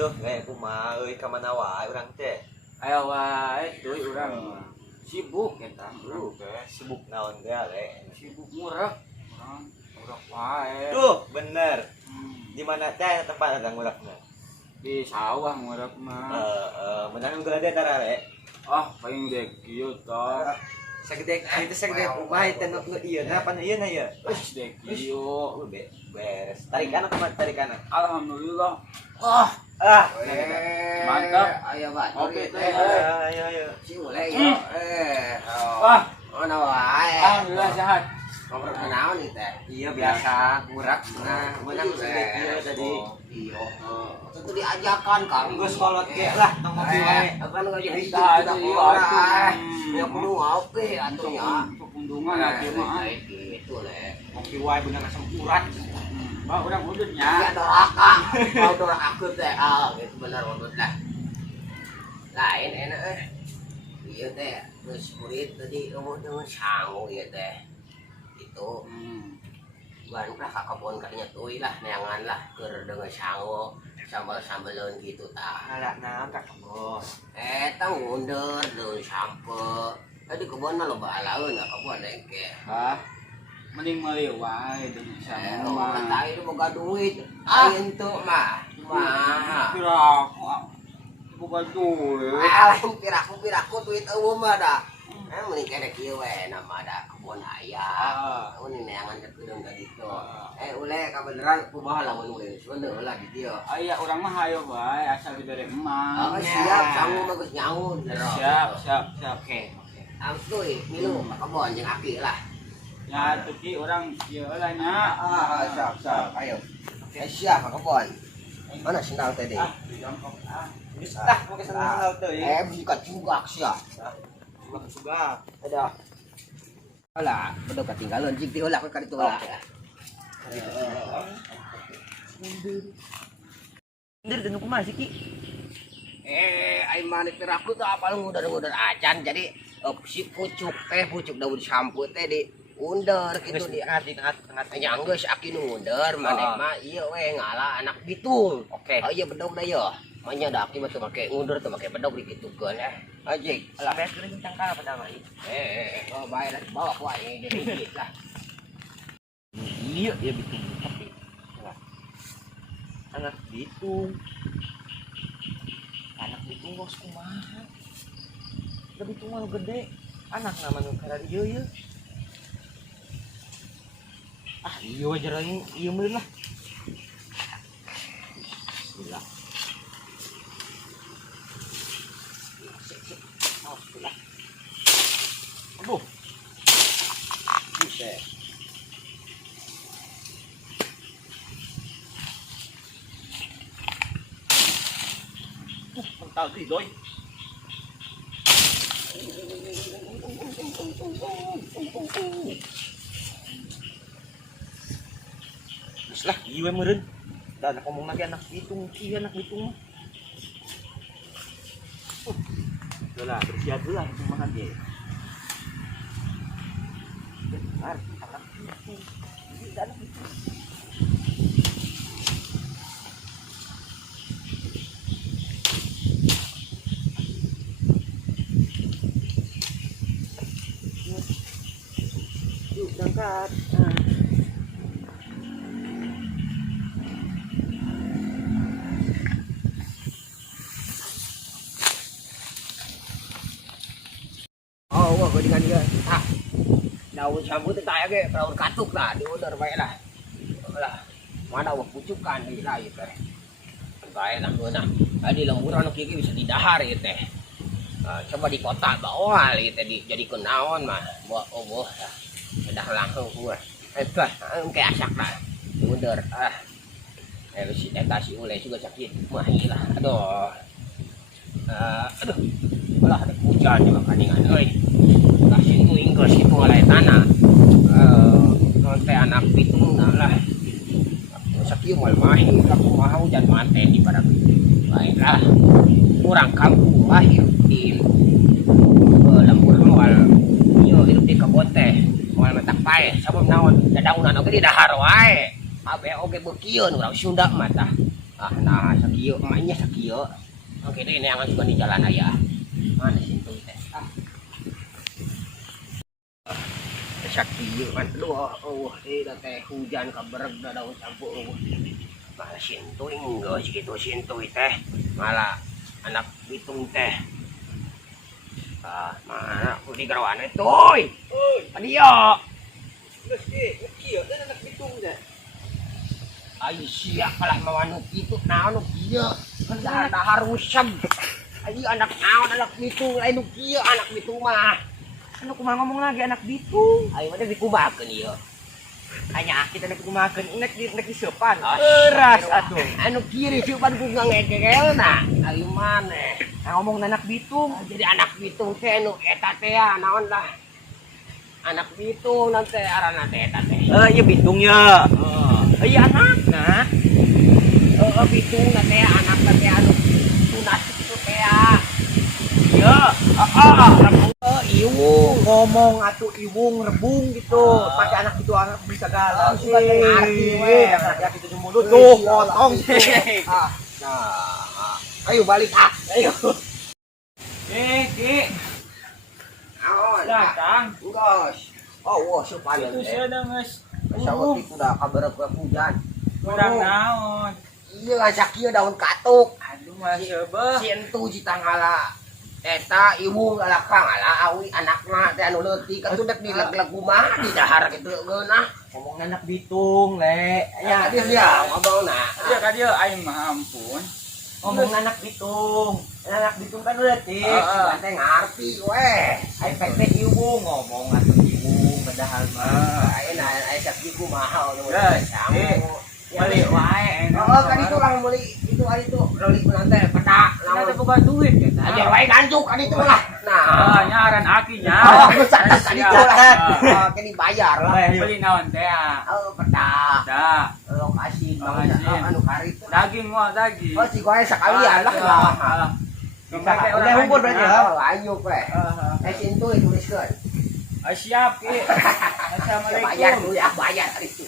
Duh, kayak kumaha euy ka mana wae urang teh. Aya wae teuy urang sibuk eta urang teh. Sibuk naon teh ale. Sibuk ngurek. Urang ngurek wae. Duh, bener. Hmm. Di mana teh tempat ada ngurakna? Di sawah ngurek mah. Bener nu gede tara ale. Ah, paling dek kieu tah. Sagede itu sagede kumaha teh nu ieu na pan ieu na ieu. Wis dek kieu. Beres. Tarikana teman tarikana. Alhamdulillah. Mantap. Ayo Pak. Oke teh. Ayo. Si mulai yo. Wah, Mana wae. alhamdulillah sehat. Ngobrol naon nih teh? Iya biasa ngurak. Nah, menang sagede ieu tadi. Iya. Tentu diajakan kan. Geus kolot ge lah tong ngopi wae. Apa nu aja itu Tah, tidak iya, orang. atuh. Ya kudu oke atunya. Pepundungan atuh mah. Gitu le. Ngopi wae bener asam urat. Mah urang Ya udutnya. doraka. Mau dorak aku teh. Gitu bener udut lah. Lain enak Iya teh. Terus murid tadi umur dengan sangu ieu teh. Itu baru lah kakabon kalinya tuh lah neangan lah keur dengan sangu sambal-sambaleun gitu tah. Alah naon ka bos. Eta ngundur deun sampe. Tadi kebon mah loba alaeun kakabon engke. Hah? Mending meuli wae dengan sama. Orang tadi itu boga duit. Ayeun tuh mah. Kumaha? Kira aku bukan duit. Piraku duit eueuh mah da. Mending kene kieu we nama da kebon aya. Mun neangan kekedeung ka ditu. Ule kabeneran kumaha lamun we bener lah di dieu. Aya urang mah hayo bae asal dibere emang. Siap sangu mah geus nyaun. Siap. Oke. Amtuy milu ka kebon jeung aki lah. Ya tuki urang ieu lah nya. Siap. Ayo. Siap ka kebon. Mana sendal teh deui? Jongkok. Geus tah make sandal teuing. Bukan juga siap. Suga. Ada. Alah, bedo ketinggalan jig di ulah ka ditu lah. Ndir teh nu kumaha sih Ki? Ai mani teraku tuh apa lu ngudar-ngudar acan jadi si pucuk daun sampo teh di under gitu di tengah. nya geus aki nu ngundar maneh mah ieu we ngala anak bitung. Oke. Oh iya bedog da yeuh. Manya da aki mah teu make ngundar teu make bedog dikitukeun Ajik. Lah beres geuning cangkal padahal mah. Oh bae lah bawa ku aing jadi lah. Iya, ya bitung tapi. Anak bitung. Anak bitung bos kumaha? Da bitung mah nu gede. Anak nama nu kada ieu ieu. Iya jarain ieu meureun lah. Bismillah. Bismillah. Aduh. Bisa. Mental di doi. Geus lah, ieu we meureun. Da anak ngomong lagi anak bitung, ieu anak bitung mah. Udah lah, bersiap dulu lah kumaha ge. Benar, anak bitung. Ieu anak bitung. Yuk berangkat. Oh, wah dengan dia. Daun sampo teh taya ge daun katuk lah diunder bae lah. Lah, mana wah pucukan di lain teh. Bae lah geuna. Adi lemburan nu kieu bisa didahar ieu teh. Coba di kota bawa ieu teh dijadikeun naon mah. Buah dah langsung gua. Eta engke asak lah. Diunder. Si eta si ule juga sakit. Mah lah. Aduh. Aduh. Ulah ada hujan di makaningan euy. Kasih tu inggeus kitu alay tanah. Teh anak pitungna lah. Sakieu moal mahir lah kumaha hujan manten di badak. Baiklah. Urang kampung lah hirup di lembur moal ieu hirup di kebon teh. Moal mentak pae sabab naon dadaunan oge di dahar wae. Abe oge beukieun urang Sunda mah tah. Nah sakio mainnya sakio. Oke deh neangan juga di jalan aya. Mana sintu teh? Sakio kan aduh teh hujan kabereg da daun campur. Malah sintu geus kitu sintu teh. Malah anak bitung teh. Mana di garawane toy. Adio. Geus kieu dan anak bitung teh. Ai sia kalah mawanuk itu naon nu kieu. Kan dahar usem. Ai anak naon anak bitung lain nu kieu anak bitung mah. Anu kumaha ngomong lagi anak bitung. Ai mah dikumahakeun ieu. Hanya kita nek kumahakeun nek di seupan. Keras atuh. Anu kiri seupan ku ngegegelna. Ai maneh. Ngomong anak bitung. Jadi anak bitung teh nu eta teh naon lah. Anak bitung nanti arana teh eta teh. Iya bitung ya. Iya anak. Nah. Bitung nanti anak teh anu tunas itu teh. Iya. Iwung Ngomong atuh iwung rebung gitu. Pakai anak itu anak bisa galau. Suka ngerti we. Anak itu mulut tuh potong sih. Nah, ayo balik ayo. Ki. Aon. Datang. Gos. Oh, wah, supaya Itu teh. sudah geus. Sawet itu udah kabarep ke hujan. Kurang naon. Iya ngajak ieu daun katuk. Aduh mah seubeuh. Si entu jitangala. Eta ibu ngalakang ala awi anakna teh anu leutik atuh dek dileg-leg kumaha di dahar kitu geunah. Ngomong anak bitung le. Ya dia ngomongna. Iya ka dieu aing mah ampun. Ngomong anak bitung. Anak bitung kan leutik. Teh ngarti we. Ai pepek iwung ngomong atuh iwung padahal mah. Ayeuna aya sakti kumaha nu Guys, beli wae. Oh, kan itu lang beli itu ari itu beli nanti peda Kita buka duit kita. aja wae ganjuk kan itu lah. Nah, nyaran akinya. kan itu lah. Kan dibayar lah. Beli naon teh? Oh, peda. Da. Lokasi Lokasi. anu kari itu. Daging mah daging. Oh, si goe sekalian lah. Udah humpur berarti ya. Ayo we. Sintu tuliskeun. Siap ki. Bayar Assalamualaikum. dulu ya, bayar itu.